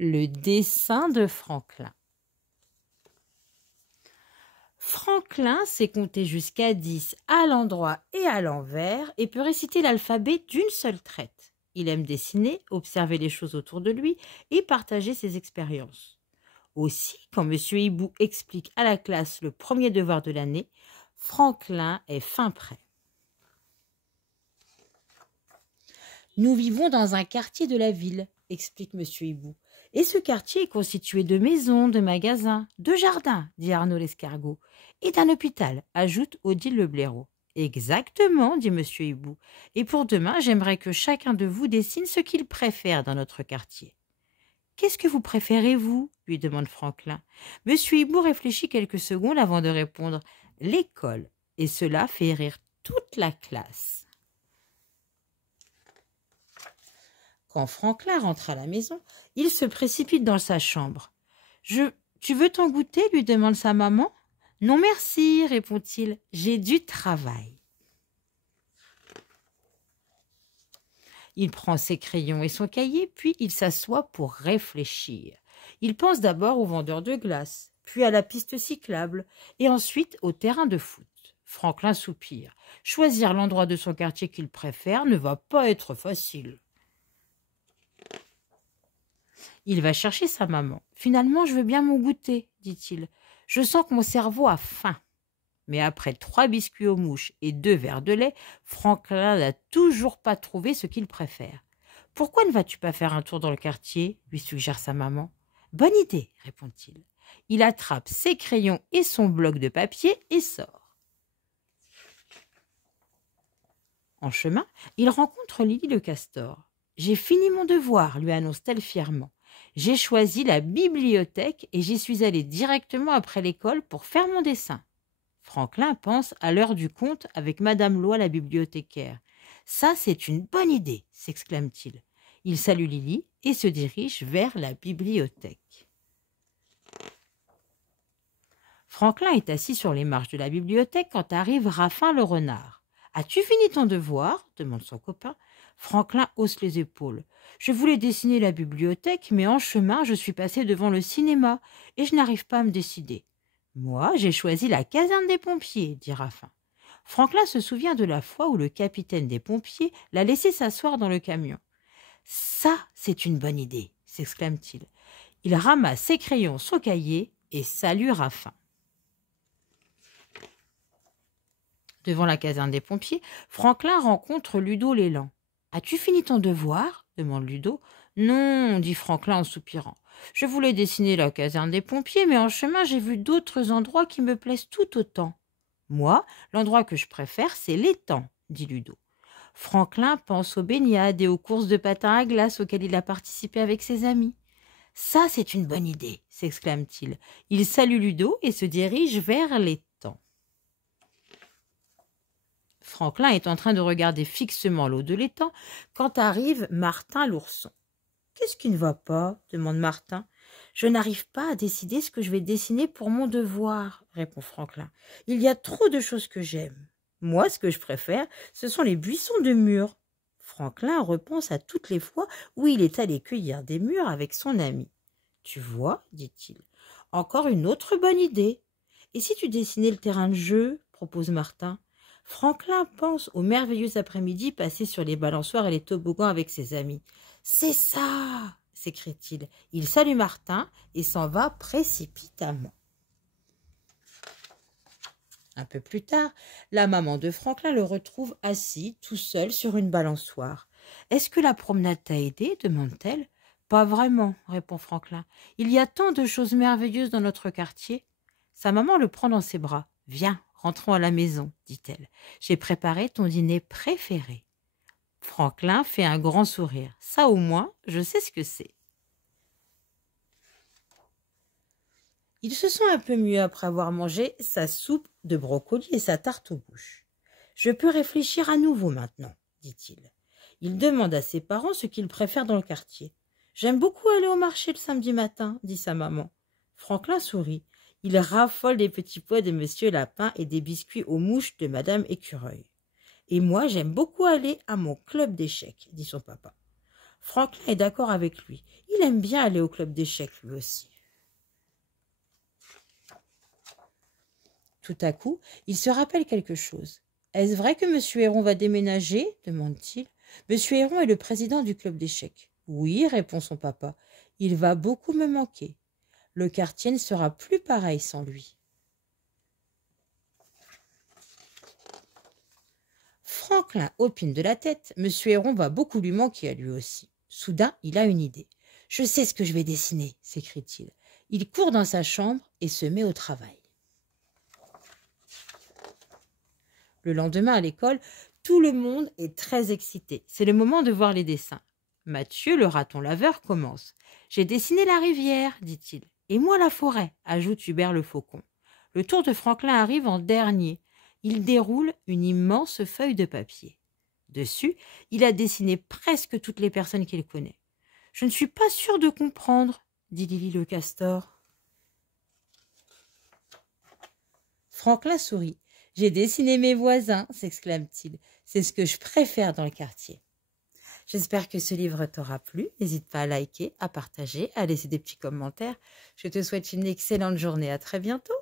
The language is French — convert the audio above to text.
Le dessin de Franklin. Franklin sait compter jusqu'à 10 à l'endroit et à l'envers et peut réciter l'alphabet d'une seule traite. Il aime dessiner, observer les choses autour de lui et partager ses expériences. Aussi, quand M. Hibou explique à la classe le premier devoir de l'année, Franklin est fin prêt. Nous vivons dans un quartier de la ville, explique M. Hibou. Et ce quartier est constitué de maisons, de magasins, de jardins, dit Arnaud l'escargot, et d'un hôpital, ajoute Odile le blaireau. Exactement, dit M. Hibou. Et pour demain, j'aimerais que chacun de vous dessine ce qu'il préfère dans notre quartier. Qu'est-ce que vous préférez, vous lui demande Franklin. M. Hibou réfléchit quelques secondes avant de répondre « l'école », et cela fait rire toute la classe. Quand Franklin rentre à la maison, il se précipite dans sa chambre. « Tu veux t'en goûter ?» lui demande sa maman. « Non, merci, répond-il, j'ai du travail. » Il prend ses crayons et son cahier, puis il s'assoit pour réfléchir. Il pense d'abord au vendeur de glace, puis à la piste cyclable, et ensuite au terrain de foot. Franklin soupire. Choisir l'endroit de son quartier qu'il préfère ne va pas être facile. Il va chercher sa maman. « Finalement, je veux bien mon goûter, dit-il. Je sens que mon cerveau a faim. » Mais après 3 biscuits aux mouches et 2 verres de lait, Franklin n'a toujours pas trouvé ce qu'il préfère. « Pourquoi ne vas-tu pas faire un tour dans le quartier ?» lui suggère sa maman. « Bonne idée, répond-il. Il attrape ses crayons et son bloc de papier et sort. En chemin, il rencontre Lily le castor. « J'ai fini mon devoir, lui annonce-t-elle fièrement. J'ai choisi la bibliothèque et j'y suis allée directement après l'école pour faire mon dessin. » Franklin pense à l'heure du conte avec Madame Lois la bibliothécaire. « Ça, c'est une bonne idée !» s'exclame-t-il. Il salue Lily et se dirige vers la bibliothèque. Franklin est assis sur les marches de la bibliothèque quand arrive Raffin le renard. « As-tu fini ton devoir ?» demande son copain. Franklin hausse les épaules. « Je voulais dessiner la bibliothèque, mais en chemin, je suis passé devant le cinéma et je n'arrive pas à me décider. »« Moi, j'ai choisi la caserne des pompiers, » dit Raffin. Franklin se souvient de la fois où le capitaine des pompiers l'a laissé s'asseoir dans le camion. « Ça, c'est une bonne idée !» s'exclame-t-il. Il ramasse ses crayons, son cahier et salue Raffin. Devant la caserne des pompiers, Franklin rencontre Ludo l'élan. « As-tu fini ton devoir ?» demande Ludo. « Non, » dit Franklin en soupirant. « Je voulais dessiner la caserne des pompiers, mais en chemin, j'ai vu d'autres endroits qui me plaisent tout autant. »« Moi, l'endroit que je préfère, c'est l'étang, » dit Ludo. Franklin pense aux baignades et aux courses de patins à glace auxquelles il a participé avec ses amis. « Ça, c'est une bonne idée !» s'exclame-t-il. Il salue Ludo et se dirige vers l'étang. Franklin est en train de regarder fixement l'eau de l'étang quand arrive Martin l'ourson. « Qu'est-ce qui ne va pas ?» demande Martin. « Je n'arrive pas à décider ce que je vais dessiner pour mon devoir, » répond Franklin. « Il y a trop de choses que j'aime. Moi, ce que je préfère, ce sont les buissons de mûres. » Franklin repense à toutes les fois où il est allé cueillir des mûres avec son ami. « Tu vois, » dit-il, « encore une autre bonne idée. Et si tu dessinais le terrain de jeu ?» propose Martin. Franklin pense au merveilleux après-midi passé sur les balançoires et les toboggans avec ses amis. « C'est ça !» s'écrie-t-il. Il salue Martin et s'en va précipitamment. Un peu plus tard, la maman de Franklin le retrouve assis tout seul sur une balançoire. « Est-ce que la promenade t'a aidé ?» demande-t-elle. « Pas vraiment, » répond Franklin. « Il y a tant de choses merveilleuses dans notre quartier. » Sa maman le prend dans ses bras. « Viens, rentrons à la maison, » dit-elle. « J'ai préparé ton dîner préféré. » Franklin fait un grand sourire. « Ça au moins, je sais ce que c'est. » Ils se sent un peu mieux après avoir mangé sa soupe de brocoli et sa tarte aux bouches. « Je peux réfléchir à nouveau maintenant, » dit-il. Il demande à ses parents ce qu'ils préfèrent dans le quartier. « J'aime beaucoup aller au marché le samedi matin, » dit sa maman. Franklin sourit. Il raffole des petits pois de Monsieur Lapin et des biscuits aux mouches de Madame Écureuil. « Et moi, j'aime beaucoup aller à mon club d'échecs, » dit son papa. Franklin est d'accord avec lui. Il aime bien aller au club d'échecs lui aussi. Tout à coup, il se rappelle quelque chose. « Est-ce vrai que M. Héron va déménager ?» demande-t-il. « M. Héron est le président du club d'échecs. »« Oui, répond son papa. Il va beaucoup me manquer. Le quartier ne sera plus pareil sans lui. » Franklin opine de la tête. M. Héron va beaucoup lui manquer à lui aussi. Soudain, il a une idée. « Je sais ce que je vais dessiner » s'écrie-t-il. Il court dans sa chambre et se met au travail. Le lendemain à l'école, tout le monde est très excité. C'est le moment de voir les dessins. Mathieu, le raton laveur, commence. « J'ai dessiné la rivière, dit-il. Et moi la forêt, ajoute Hubert le faucon. Le tour de Franklin arrive en dernier. Il déroule une immense feuille de papier. Dessus, il a dessiné presque toutes les personnes qu'il connaît. « Je ne suis pas sûr de comprendre, dit Lily le castor. Franklin sourit. « J'ai dessiné mes voisins, s'exclame-t-il. C'est ce que je préfère dans le quartier. » J'espère que ce livre t'aura plu. N'hésite pas à liker, à partager, à laisser des petits commentaires. Je te souhaite une excellente journée. À très bientôt.